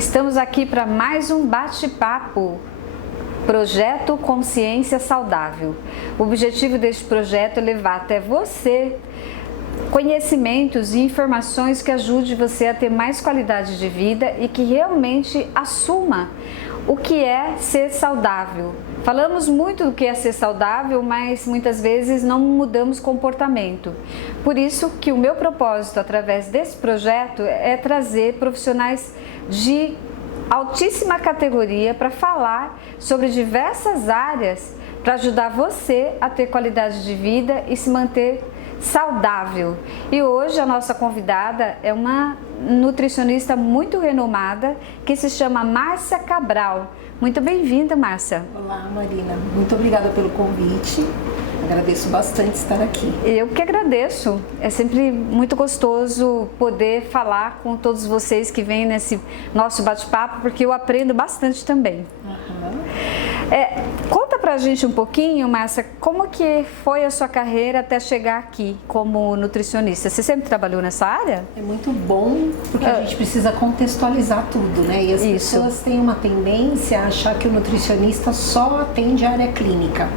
Estamos aqui para mais um bate-papo, Projeto Consciência Saudável. O objetivo deste projeto é levar até você conhecimentos e informações que ajude você a ter mais qualidade de vida e que realmente assuma o que é ser saudável. Falamos muito do que é ser saudável, mas muitas vezes não mudamos comportamento. Por isso que o meu propósito através desse projeto é trazer profissionais de altíssima categoria para falar sobre diversas áreas para ajudar você a ter qualidade de vida e se manter saudável. E hoje a nossa convidada é uma nutricionista muito renomada que se chama Márcia Cabral. Muito bem-vinda, Márcia. Olá, Marina. Muito obrigada pelo convite. Agradeço bastante estar aqui. Eu que agradeço. É sempre muito gostoso poder falar com todos vocês que vêm nesse nosso bate-papo, porque eu aprendo bastante também. Conta pra gente um pouquinho, Márcia, como que foi a sua carreira até chegar aqui como nutricionista? Você sempre trabalhou nessa área? É muito bom, porque a gente precisa contextualizar tudo, né? E as pessoas têm uma tendência a achar que o nutricionista só atende a área clínica.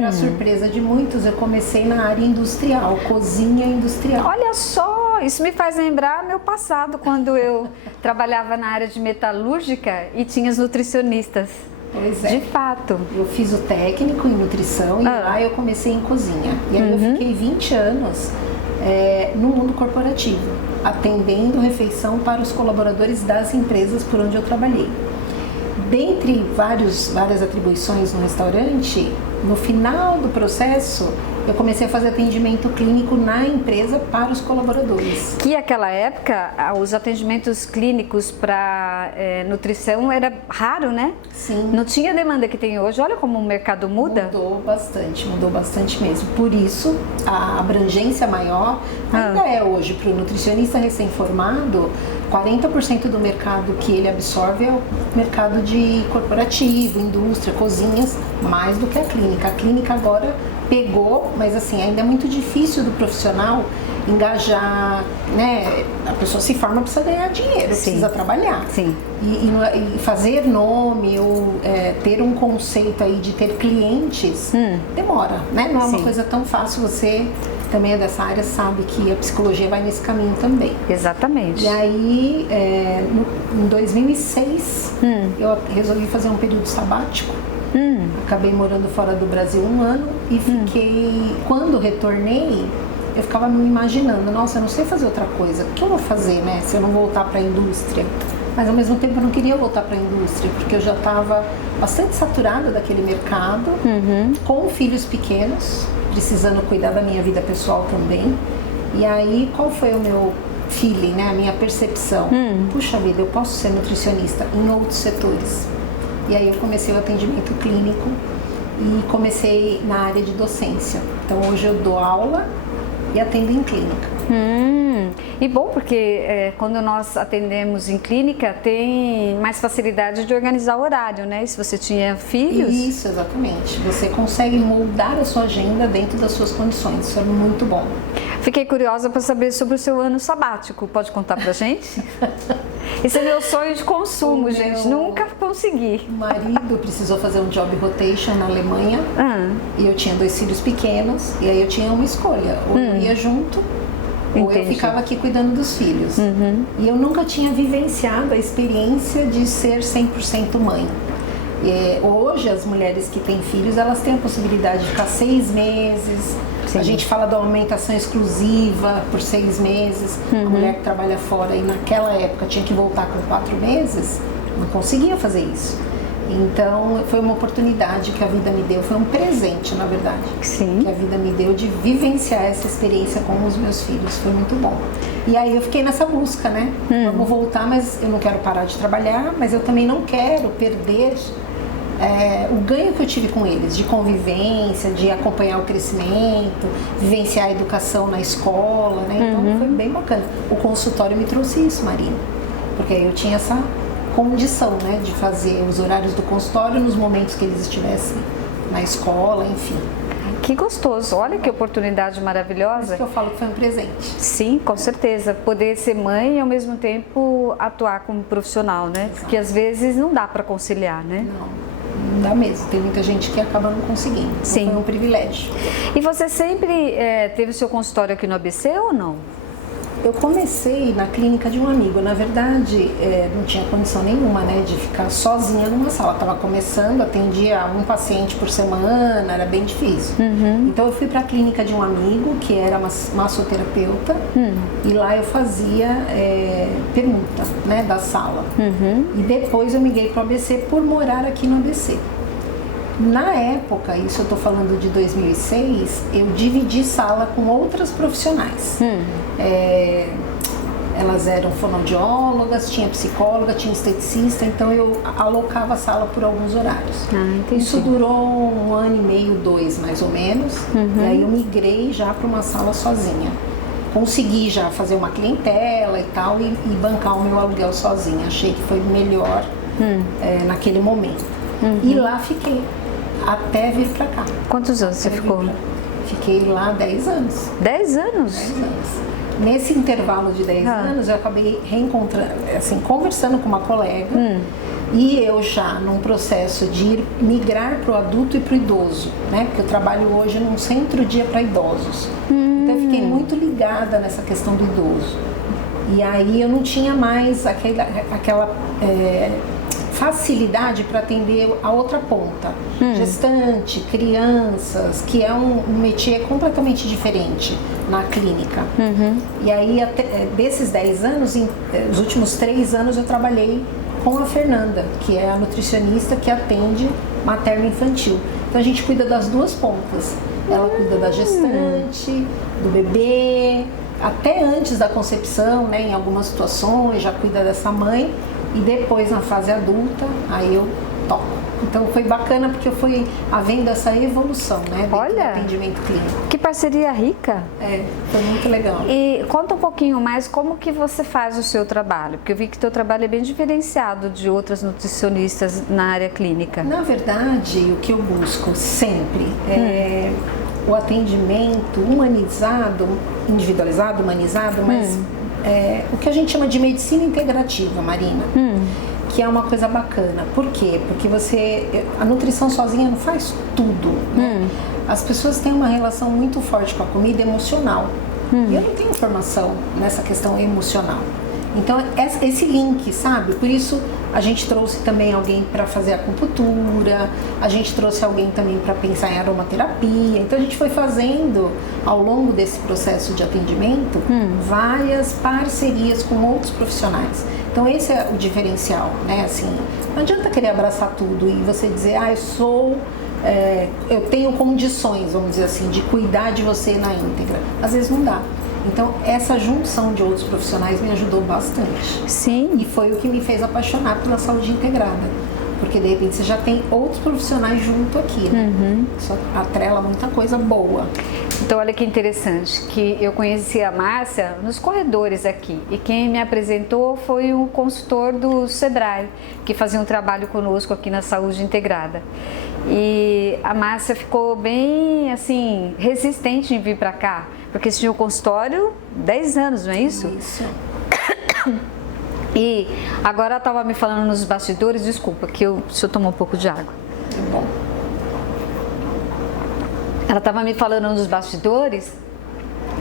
Para surpresa de muitos, eu comecei na área industrial, cozinha industrial. Olha só, isso me faz lembrar meu passado, quando eu trabalhava na área de metalúrgica e tinha os nutricionistas. Pois é. De fato. Eu fiz o técnico em nutrição e lá eu comecei em cozinha. E aí eu fiquei 20 anos no mundo corporativo, atendendo refeição para os colaboradores das empresas por onde eu trabalhei. Dentre várias atribuições no restaurante, no final do processo, eu comecei a fazer atendimento clínico na empresa para os colaboradores. Que naquela época, os atendimentos clínicos para nutrição era raro, né? Sim. Não tinha a demanda que tem hoje. Olha como o mercado muda. Mudou bastante mesmo. Por isso, a abrangência maior ainda é hoje para o nutricionista recém-formado. 40% do mercado que ele absorve é o mercado de corporativo, indústria, cozinhas, mais do que a clínica. A clínica agora pegou, mas assim, ainda é muito difícil do profissional engajar, né? A pessoa se forma, precisa ganhar dinheiro, precisa trabalhar. Sim. E fazer nome ou ter um conceito aí de ter clientes demora, né? Não é uma coisa tão fácil. Você também é dessa área, sabe que a psicologia vai nesse caminho também. Exatamente. E aí, em 2006, eu resolvi fazer um período sabático. Acabei morando fora do Brasil 1 ano e fiquei, quando retornei, eu ficava me imaginando, nossa, eu não sei fazer outra coisa, o que eu vou fazer, né, se eu não voltar para a indústria? Mas ao mesmo tempo eu não queria voltar para a indústria, porque eu já estava bastante saturada daquele mercado, com filhos pequenos, precisando cuidar da minha vida pessoal também. E aí, qual foi o meu feeling, né, a minha percepção? Puxa vida, eu posso ser nutricionista em outros setores. E aí eu comecei o atendimento clínico e comecei na área de docência. Então hoje eu dou aula e atendo em clínica. E bom, porque quando nós atendemos em clínica, tem mais facilidade de organizar o horário, né? E se você tinha filhos... Isso, exatamente. Você consegue moldar a sua agenda dentro das suas condições. Isso é muito bom. Fiquei curiosa para saber sobre o seu ano sabático. Pode contar pra gente? Esse é meu sonho de consumo, gente. Nunca consegui. O marido precisou fazer um job rotation na Alemanha. E eu tinha 2 filhos pequenos. E aí eu tinha uma escolha. Ou eu ia junto, ou eu ficava aqui cuidando dos filhos. E eu nunca tinha vivenciado a experiência de ser 100% mãe. Hoje, as mulheres que têm filhos, elas têm a possibilidade de ficar 6 meses. A gente fala da alimentação exclusiva por 6 meses. A mulher que trabalha fora e naquela época tinha que voltar com 4 meses, não conseguia fazer isso. Então, foi uma oportunidade que a vida me deu, foi um presente, na verdade, que a vida me deu de vivenciar essa experiência com os meus filhos. Foi muito bom. E aí eu fiquei nessa busca, né? Vamos voltar, mas eu não quero parar de trabalhar, mas eu também não quero perder o ganho que eu tive com eles, de convivência, de acompanhar o crescimento, vivenciar a educação na escola, né? Então foi bem bacana. O consultório me trouxe isso, Marina, porque aí eu tinha essa condição, né, de fazer os horários do consultório nos momentos que eles estivessem na escola, enfim. Que gostoso, olha que oportunidade maravilhosa. Por isso que eu falo que foi um presente. Sim, com certeza. Poder ser mãe e ao mesmo tempo atuar como profissional, né? Exato. Porque às vezes não dá para conciliar, né? Não dá mesmo. Tem muita gente que acaba não conseguindo. Sim. Foi um privilégio. E você sempre teve seu consultório aqui no ABC ou não? Eu comecei na clínica de um amigo. Na verdade, não tinha condição nenhuma, né, de ficar sozinha numa sala. Estava começando, atendia um paciente por semana, era bem difícil. Então eu fui para a clínica de um amigo, que era massoterapeuta, e lá eu fazia permuta, né, da sala. E depois eu migrei para o ABC por morar aqui no ABC. Na época, isso eu estou falando de 2006, eu dividi sala com outras profissionais. Elas eram fonoaudiólogas, tinha psicóloga, tinha esteticista, então eu alocava a sala por alguns horários. Isso durou 1 ano e meio, 2 mais ou menos, e aí eu migrei já para uma sala sozinha. Consegui já fazer uma clientela e tal, e bancar o meu aluguel sozinha. Achei que foi melhor naquele momento. E lá fiquei. Até vir pra cá. Quantos anos você ficou? Fiquei lá 10 anos. 10 anos? 10 anos. Nesse intervalo de 10 anos, eu acabei reencontrando, assim, conversando com uma colega. E eu já num processo de migrar pro adulto e pro idoso, né? Porque eu trabalho hoje num centro-dia para idosos. Então eu fiquei muito ligada nessa questão do idoso. E aí eu não tinha mais aquela facilidade para atender a outra ponta, gestante, crianças, que é um métier completamente diferente na clínica. E aí, desses 10 anos, os últimos 3 anos eu trabalhei com a Fernanda, que é a nutricionista que atende materno-infantil. Então a gente cuida das duas pontas. Ela cuida da gestante, do bebê, até antes da concepção, né, em algumas situações, já cuida dessa mãe. E depois, na fase adulta, aí eu toco. Então foi bacana porque eu fui havendo essa evolução, né, dentro do atendimento clínico. Que parceria rica! Foi muito legal. E conta um pouquinho mais como que você faz o seu trabalho, porque eu vi que o teu trabalho é bem diferenciado de outras nutricionistas na área clínica. Na verdade, o que eu busco sempre é o atendimento humanizado, individualizado, humanizado, mas o que a gente chama de medicina integrativa, Marina, que é uma coisa bacana. Por quê? Porque a nutrição sozinha não faz tudo, né? As pessoas têm uma relação muito forte com a comida emocional. E eu não tenho formação nessa questão emocional. Então, esse link, sabe? Por isso, a gente trouxe também alguém para fazer acupuntura, a gente trouxe alguém também para pensar em aromaterapia. Então, a gente foi fazendo, ao longo desse processo de atendimento, várias parcerias com outros profissionais. Então, esse é o diferencial, né? Assim, não adianta querer abraçar tudo e você dizer, eu tenho condições, vamos dizer assim, de cuidar de você na íntegra. Às vezes não dá. Então, essa junção de outros profissionais me ajudou bastante. Sim. E foi o que me fez apaixonar pela saúde integrada. Porque, de repente, você já tem outros profissionais junto aqui, né? Isso atrela muita coisa boa. Então, olha que interessante, que eu conheci a Márcia nos corredores aqui. E quem me apresentou foi um consultor do Sebrae, que fazia um trabalho conosco aqui na saúde integrada. E a Márcia ficou bem, assim, resistente em vir para cá, porque tinha o consultório 10 anos, não é isso? Isso. E agora ela estava me falando nos bastidores, desculpa, que se eu tomar um pouco de água. É bom. Ela estava me falando nos bastidores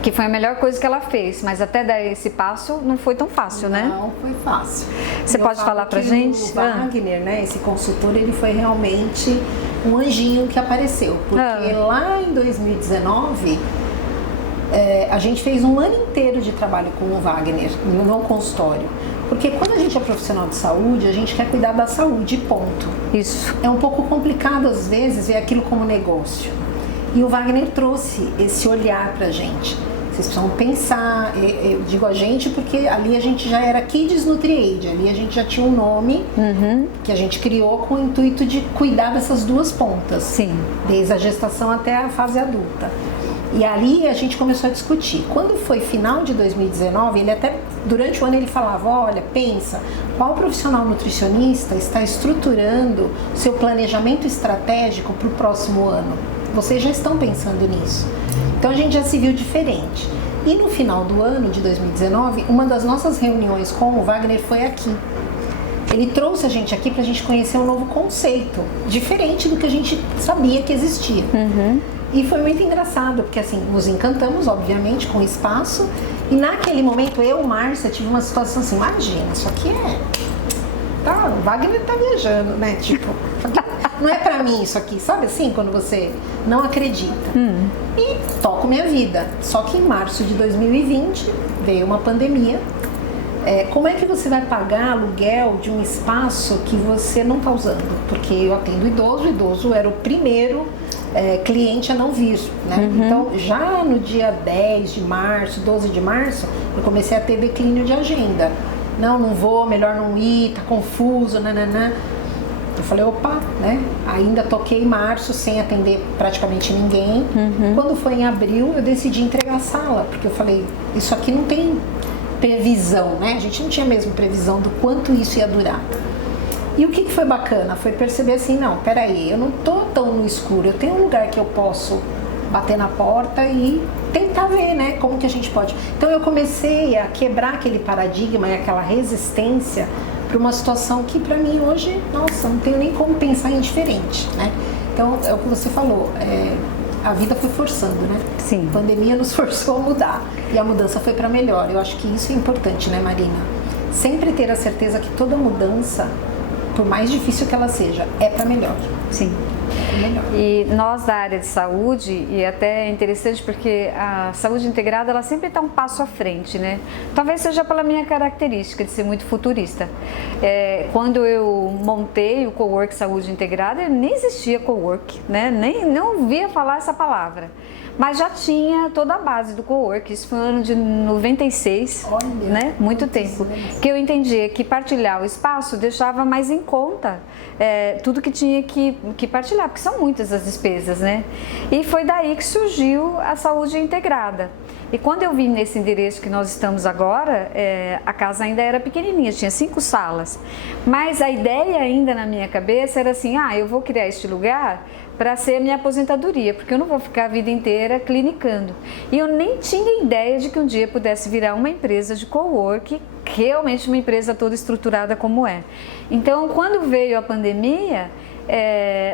que foi a melhor coisa que ela fez, mas até dar esse passo não foi tão fácil, né? Não foi fácil. Você pode falar pra gente? O Wagner, né, esse consultor, ele foi realmente um anjinho que apareceu, porque lá em 2019 a gente fez 1 ano inteiro de trabalho com o Wagner, no consultório. Porque quando a gente é profissional de saúde, a gente quer cuidar da saúde, ponto. Isso. É um pouco complicado, às vezes, ver aquilo como negócio. E o Wagner trouxe esse olhar pra gente. Vocês precisam pensar, eu digo a gente porque ali a gente já era Kids NutriAid, ali a gente já tinha um nome que a gente criou com o intuito de cuidar dessas duas pontas. Sim. Desde a gestação até a fase adulta. E ali a gente começou a discutir. Quando foi final de 2019, ele até, durante o ano ele falava, olha, pensa, qual profissional nutricionista está estruturando seu planejamento estratégico para o próximo ano? vocês já estão pensando nisso. Então a gente já se viu diferente. E no final do ano de 2019, uma das nossas reuniões com o Wagner foi aqui. Ele trouxe a gente aqui para a gente conhecer um novo conceito, diferente do que a gente sabia que existia. E foi muito engraçado, porque assim, nos encantamos, obviamente, com o espaço. E naquele momento, eu, Márcia, tive uma situação assim, imagina, isso aqui tá, o Wagner tá viajando, né? Tipo, não é pra mim isso aqui, sabe assim, quando você não acredita. E toco minha vida. Só que em março de 2020 veio uma pandemia. Como é que você vai pagar aluguel de um espaço que você não está usando? Porque eu atendo idoso, o idoso era o primeiro cliente a não vir, né? Então, já no dia 10 de março, 12 de março, eu comecei a ter declínio de agenda. Não vou, melhor não ir, tá confuso, nananã. Eu falei, opa, né? Ainda toquei em março sem atender praticamente ninguém. Quando foi em abril, eu decidi entregar a sala, porque eu falei, isso aqui não tem previsão, né? A gente não tinha mesmo previsão do quanto isso ia durar. E o que foi bacana? Foi perceber assim, não, peraí, eu não tô tão no escuro, eu tenho um lugar que eu posso bater na porta e tentar ver, né, como que a gente pode. Então eu comecei a quebrar aquele paradigma e aquela resistência para uma situação que para mim hoje, nossa, não tenho nem como pensar em diferente, né? Então é o que você falou, a vida foi forçando, né? Sim. A pandemia nos forçou a mudar e a mudança foi para melhor. Eu acho que isso é importante, né, Marina? Sempre ter a certeza que toda mudança, por mais difícil que ela seja, é para melhor. Sim. É melhor. E nós da área de saúde, e até é interessante porque a saúde integrada ela sempre está um passo à frente, né? Talvez seja pela minha característica de ser muito futurista. Quando eu montei o Cowork Saúde Integrada, nem existia Cowork, né? Não ouvia falar essa palavra. Mas já tinha toda a base do Cowork, isso foi no ano de 96, olha, né? Muito tempo. Que eu entendia que partilhar o espaço deixava mais em conta tudo que tinha que partilhar, porque são muitas as despesas, né? E foi daí que surgiu a saúde integrada. E quando eu vim nesse endereço que nós estamos agora, a casa ainda era pequenininha, tinha 5 salas. Mas a ideia ainda na minha cabeça era assim, eu vou criar este lugar para ser a minha aposentadoria, porque eu não vou ficar a vida inteira clinicando. E eu nem tinha ideia de que um dia pudesse virar uma empresa de cowork, realmente uma empresa toda estruturada como é. Então, quando veio a pandemia,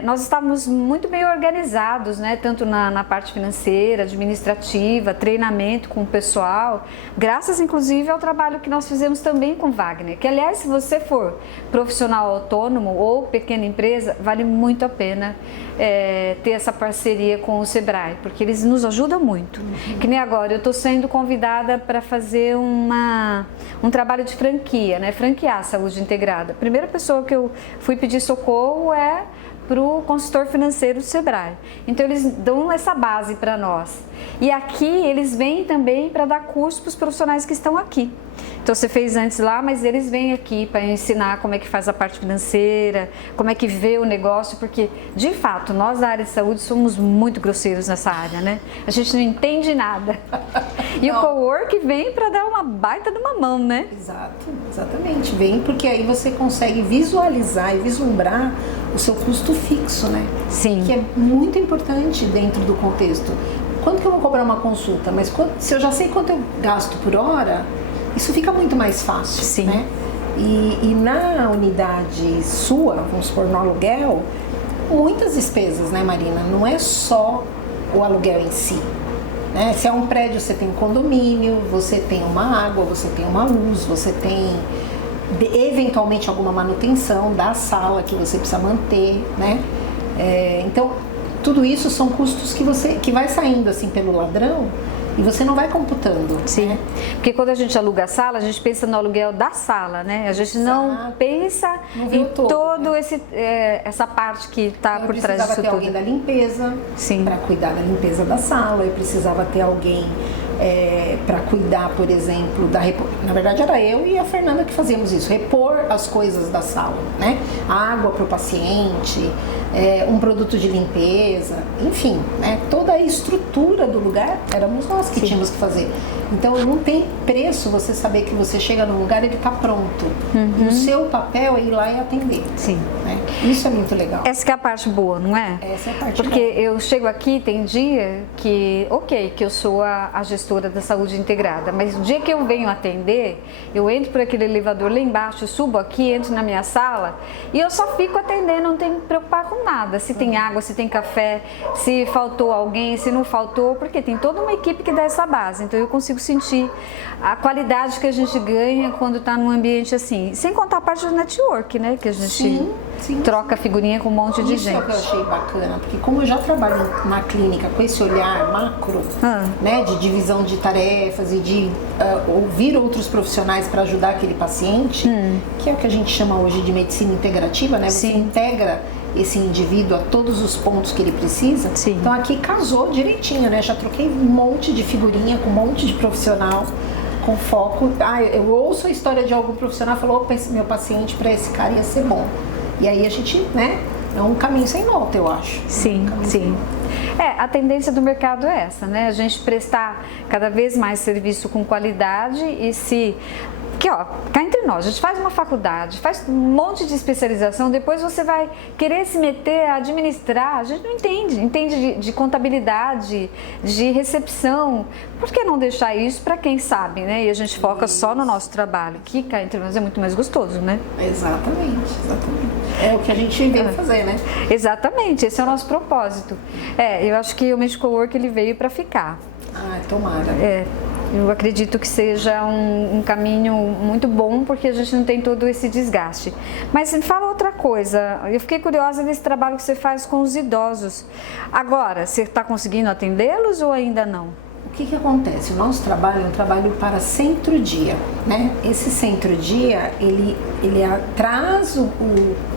nós estávamos muito bem organizados, né? Tanto na parte financeira, administrativa, treinamento com o pessoal, graças inclusive ao trabalho que nós fizemos também com o Wagner, que aliás, se você for profissional autônomo ou pequena empresa, vale muito a pena ter essa parceria com o Sebrae, porque eles nos ajudam muito. Que nem agora, eu estou sendo convidada para fazer um trabalho de franquia, né? Franquear a saúde integrada. A primeira pessoa que eu fui pedir socorro para o consultor financeiro do Sebrae. Então eles dão essa base para nós. E aqui eles vêm também para dar curso para os profissionais que estão aqui. Então você fez antes lá, mas eles vêm aqui para ensinar como é que faz a parte financeira, como é que vê o negócio, porque de fato nós da área de saúde somos muito grosseiros nessa área, né? A gente não entende nada. E o cowork vem para dar uma baita de uma mão, né? Exatamente. Vem porque aí você consegue visualizar e vislumbrar o seu custo fixo, né? Sim. Que é muito importante dentro do contexto. Quanto que eu vou cobrar uma consulta? Mas se eu já sei quanto eu gasto por hora, isso fica muito mais fácil. Sim. Né? E na unidade sua, vamos supor, no aluguel, muitas despesas, né, Marina? Não é só o aluguel em si. Né? Se é um prédio, você tem um condomínio, você tem uma água, você tem uma luz, você tem eventualmente alguma manutenção da sala que você precisa manter, né? Então, tudo isso são custos que vai saindo assim pelo ladrão e você não vai computando. Sim, né? Porque quando a gente aluga a sala, a gente pensa no aluguel da sala, né? A gente não pensa em todo essa parte que está por trás disso tudo. Eu precisava ter alguém da limpeza para cuidar da limpeza da sala, eu precisava ter alguém para cuidar, por exemplo, na verdade era eu e a Fernanda que fazíamos isso, repor as coisas da sala, né? Água para o paciente, um produto de limpeza, enfim, né? Toda a estrutura do lugar éramos nós. nós que tínhamos que fazer. Então não tem preço você saber que você chega num lugar e ele está pronto. E o seu papel é ir lá e atender. Sim. Né? Isso é muito legal. Essa que é a parte boa, não é? Essa é a parte Porque boa. eu chego aqui, tem dia que, que eu sou a gestora da saúde integrada, mas o dia que eu venho atender, eu entro por aquele elevador lá embaixo, subo aqui, entro na minha sala e eu só fico atendendo, não tenho que me preocupar com nada. Se tem água, se tem café, se faltou alguém, se não faltou, porque tem toda uma equipe que dá essa base. Então eu consigo sentir a qualidade que a gente ganha quando está num ambiente assim. Sem contar a parte do network, né? Que a gente troca figurinha com um monte de gente. Isso é o que eu achei bacana, porque como eu já trabalho na clínica com esse olhar macro, né, de divisão de tarefas e de ouvir outros profissionais para ajudar aquele paciente, que é o que a gente chama hoje de medicina integrativa, né? Você integra esse indivíduo a todos os pontos que ele precisa. Sim. Então aqui casou direitinho, né? Já troquei um monte de figurinha com um monte de profissional com foco. Eu ouço a história de algum profissional e falo, opa, esse meu paciente para esse cara ia ser bom. E aí a gente, né? É um caminho sem volta, eu acho. Sim, sim. A tendência do mercado é essa, né? A gente prestar cada vez mais serviço com qualidade e se... Porque, cá entre nós, a gente faz uma faculdade, faz um monte de especialização, depois você vai querer se meter a administrar, a gente não entende de contabilidade, de recepção. Por que não deixar isso para quem sabe, né? E a gente foca só no nosso trabalho, que cá entre nós é muito mais gostoso, né? Exatamente. É o que a gente veio fazer, né? Exatamente, esse é o nosso propósito. Eu acho que o Medical Work ele veio para ficar. Tomara. Eu acredito que seja um caminho muito bom, porque a gente não tem todo esse desgaste. Mas me fala outra coisa, eu fiquei curiosa desse trabalho que você faz com os idosos. Agora, você está conseguindo atendê-los ou ainda não? O que acontece? O nosso trabalho é um trabalho para centro-dia, né? Esse centro-dia, ele traz o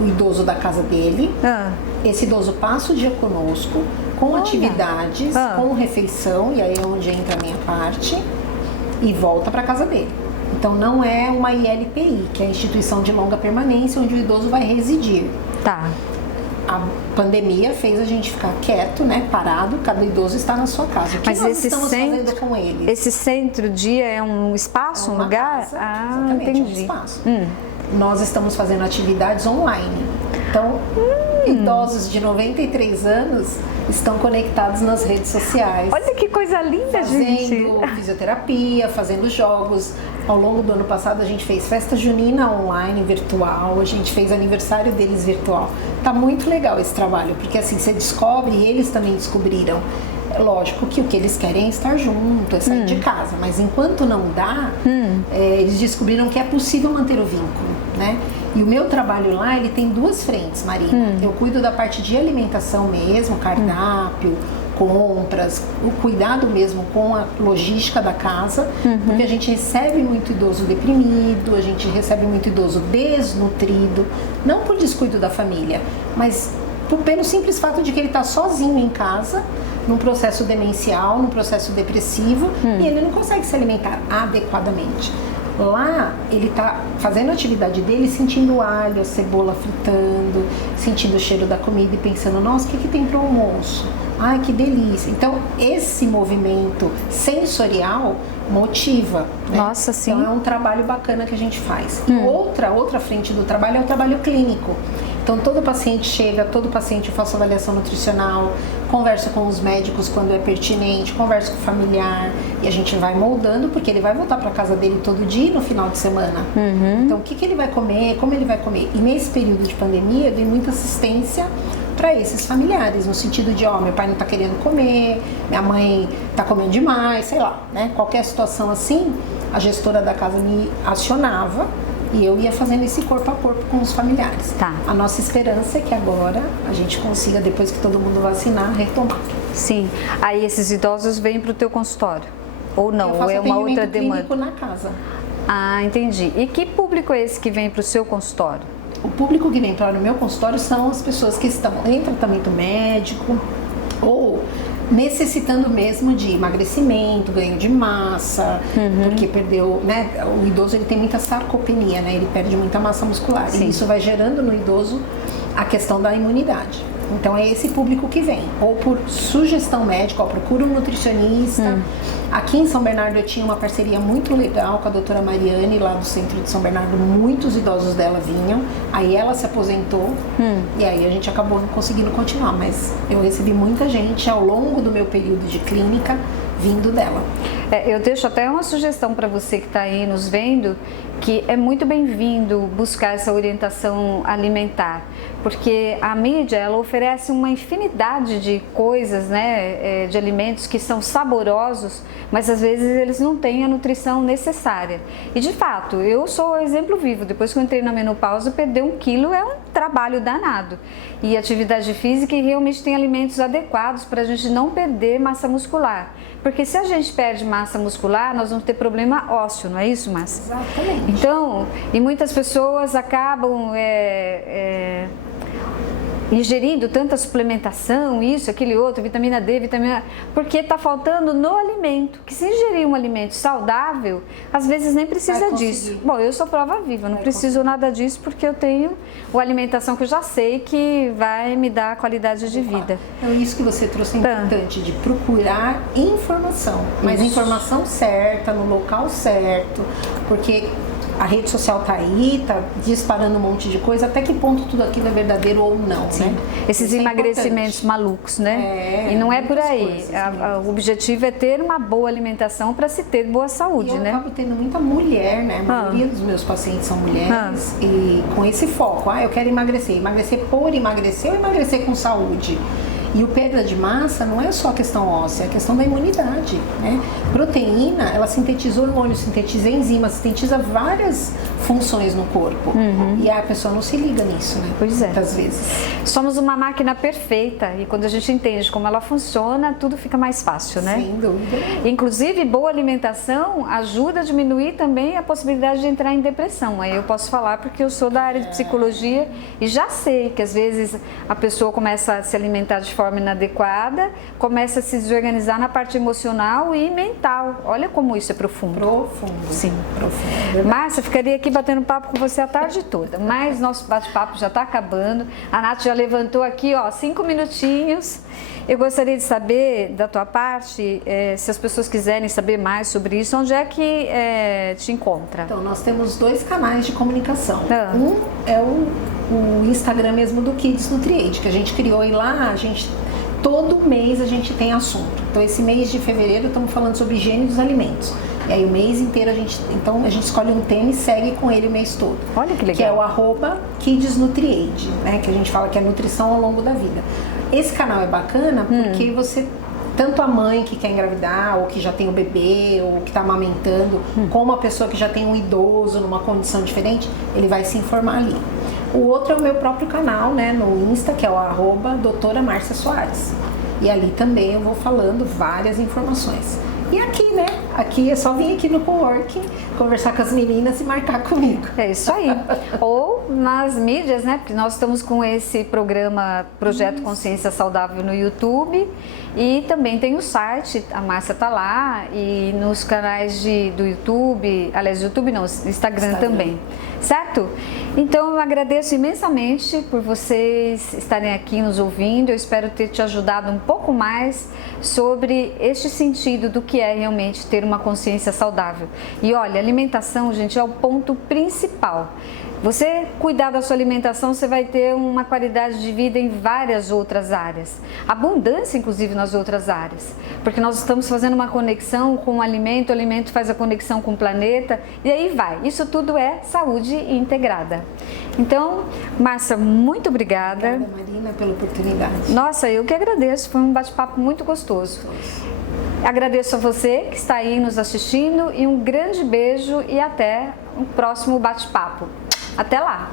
idoso da casa dele, esse idoso passa o dia conosco, com atividades, com refeição, e aí é onde entra a minha parte, e volta para casa dele. Então não é uma ILPI, que é a instituição de longa permanência, onde o idoso vai residir. Tá. A pandemia fez a gente ficar quieto, né, parado, cada idoso está na sua casa. O que nós estamos fazendo com eles? Esse centro-dia é um espaço, um lugar? Casa, exatamente, entendi. É um espaço. Nós estamos fazendo atividades online. Então, idosos de 93 anos estão conectados nas redes sociais. Olha que coisa linda, gente! Fazendo fisioterapia, fazendo jogos. Ao longo do ano passado a gente fez festa junina online, virtual, a gente fez aniversário deles virtual. Tá muito legal esse trabalho, porque assim, você descobre e eles também descobriram. É lógico que o que eles querem é estar junto, é sair de casa, mas enquanto não dá, eles descobriram que é possível manter o vínculo, né? E o meu trabalho lá, ele tem duas frentes, Marina. Eu cuido da parte de alimentação mesmo, cardápio, compras, o cuidado mesmo com a logística da casa, porque a gente recebe muito idoso deprimido, a gente recebe muito idoso desnutrido, não por descuido da família, mas pelo simples fato de que ele está sozinho em casa, num processo demencial, num processo depressivo, e ele não consegue se alimentar adequadamente. Lá, ele está fazendo a atividade dele, sentindo o alho, a cebola fritando, sentindo o cheiro da comida e pensando, nossa, o que tem para o almoço? Ai, que delícia. Então, esse movimento sensorial motiva, né? Nossa, sim. Então, é um trabalho bacana que a gente faz. E outra frente do trabalho é o trabalho clínico. Então, todo paciente chega, todo paciente eu faço avaliação nutricional, converso com os médicos quando é pertinente, converso com o familiar e a gente vai moldando, porque ele vai voltar para casa dele todo dia no final de semana. Então, o que ele vai comer, como ele vai comer. E nesse período de pandemia, eu dei muita assistência para esses familiares, no sentido de, meu pai não está querendo comer, minha mãe está comendo demais, sei lá, né? Qualquer situação assim, a gestora da casa me acionava e eu ia fazendo esse corpo a corpo com os familiares. Tá. A nossa esperança é que agora a gente consiga, depois que todo mundo vacinar, retomar. Sim. Aí esses idosos vêm para o teu consultório? Ou não? Ou é uma outra demanda? Eu faço atendimento clínico na casa. Ah, entendi. E que público é esse que vem para o seu consultório? O público que vem para o meu consultório são as pessoas que estão em tratamento médico ou necessitando mesmo de emagrecimento, ganho de massa, porque perdeu, né? O idoso ele tem muita sarcopenia, né? Ele perde muita massa muscular. Sim. E isso vai gerando no idoso a questão da imunidade. Então é esse público que vem, ou por sugestão médica, procura um nutricionista, Aqui em São Bernardo eu tinha uma parceria muito legal com a doutora Mariane, lá do centro de São Bernardo. Muitos idosos dela vinham, aí ela se aposentou e aí a gente acabou não conseguindo continuar. Mas eu recebi muita gente ao longo do meu período de clínica vindo dela. Eu deixo até uma sugestão para você que está aí nos vendo, que é muito bem-vindo buscar essa orientação alimentar, porque a mídia ela oferece uma infinidade de coisas, né, de alimentos que são saborosos, mas às vezes eles não têm a nutrição necessária. E de fato, eu sou o exemplo vivo. Depois que eu entrei na menopausa, perder 1 quilo é um trabalho danado. E atividade física, e realmente tem alimentos adequados para a gente não perder massa muscular. Porque se a gente perde massa muscular, nós vamos ter problema ósseo, não é isso, Márcia? Exatamente. Então, e muitas pessoas acabam ingerindo tanta suplementação, isso, aquele outro, vitamina D, vitamina A, porque está faltando no alimento. Que se ingerir um alimento saudável, às vezes nem precisa disso. Bom, eu sou prova viva, não preciso nada disso porque eu tenho uma alimentação que eu já sei que vai me dar qualidade de vida. Então, isso que você trouxe é importante, de procurar informação, mas informação certa, no local certo, porque a rede social tá aí, tá disparando um monte de coisa, até que ponto tudo aquilo é verdadeiro ou não, né? Esses emagrecimentos malucos, né? E não é por aí. O objetivo é ter uma boa alimentação para se ter boa saúde, né? Eu acabo tendo muita mulher, né? A maioria dos meus pacientes são mulheres e com esse foco, eu quero emagrecer. Emagrecer por emagrecer ou emagrecer com saúde? E o perda de massa não é só a questão óssea, é a questão da imunidade, né? Proteína, ela sintetiza hormônios, sintetiza enzimas, sintetiza várias funções no corpo. E a pessoa não se liga nisso, né? Pois é. Muitas vezes. Somos uma máquina perfeita e quando a gente entende como ela funciona, tudo fica mais fácil, né? Sem dúvida. Inclusive, boa alimentação ajuda a diminuir também a possibilidade de entrar em depressão. Aí eu posso falar porque eu sou da área de psicologia e já sei que às vezes a pessoa começa a se alimentar de forma inadequada, começa a se desorganizar na parte emocional e mental. Olha como isso é profundo. Profundo. Sim. Profundo. Márcia, ficaria aqui batendo papo com você a tarde toda, mas nosso bate-papo já está acabando. A Nath já levantou aqui, 5 minutinhos. Eu gostaria de saber, da tua parte, se as pessoas quiserem saber mais sobre isso, onde é que te encontra? Então, nós temos 2 canais de comunicação. Um é o Instagram mesmo do Kids Nutriate, que a gente criou, e lá todo mês a gente tem assunto. Então, esse mês de fevereiro estamos falando sobre higiene dos alimentos. E aí o mês inteiro a gente escolhe um tema e segue com ele o mês todo. Olha que legal. Que é o @KidsNutriate, né? Que a gente fala que é nutrição ao longo da vida. Esse canal é bacana porque você, tanto a mãe que quer engravidar, ou que já tem o bebê, ou que está amamentando, como a pessoa que já tem um idoso numa condição diferente, ele vai se informar ali. O outro é o meu próprio canal, né, no Insta, que é o @doutora Márcia Soares. E ali também eu vou falando várias informações. E aqui, né? Aqui é só vir aqui no coworking, conversar com as meninas e marcar comigo. É isso aí. Ou nas mídias, né? Porque nós estamos com esse programa Projeto Consciência Saudável no YouTube. E também tem o site, a Márcia tá lá, e nos canais do YouTube, aliás, YouTube não, Instagram também, certo? Então eu agradeço imensamente por vocês estarem aqui nos ouvindo, eu espero ter te ajudado um pouco mais sobre este sentido do que é realmente ter uma consciência saudável. E olha, alimentação, gente, é o ponto principal. Você cuidar da sua alimentação, você vai ter uma qualidade de vida em várias outras áreas. Abundância, inclusive, nas outras áreas. Porque nós estamos fazendo uma conexão com o alimento faz a conexão com o planeta, e aí vai. Isso tudo é saúde integrada. Então, Márcia, muito obrigada. Obrigada, Marina, pela oportunidade. Nossa, eu que agradeço. Foi um bate-papo muito gostoso. Agradeço a você que está aí nos assistindo e um grande beijo e até o próximo bate-papo. Até lá!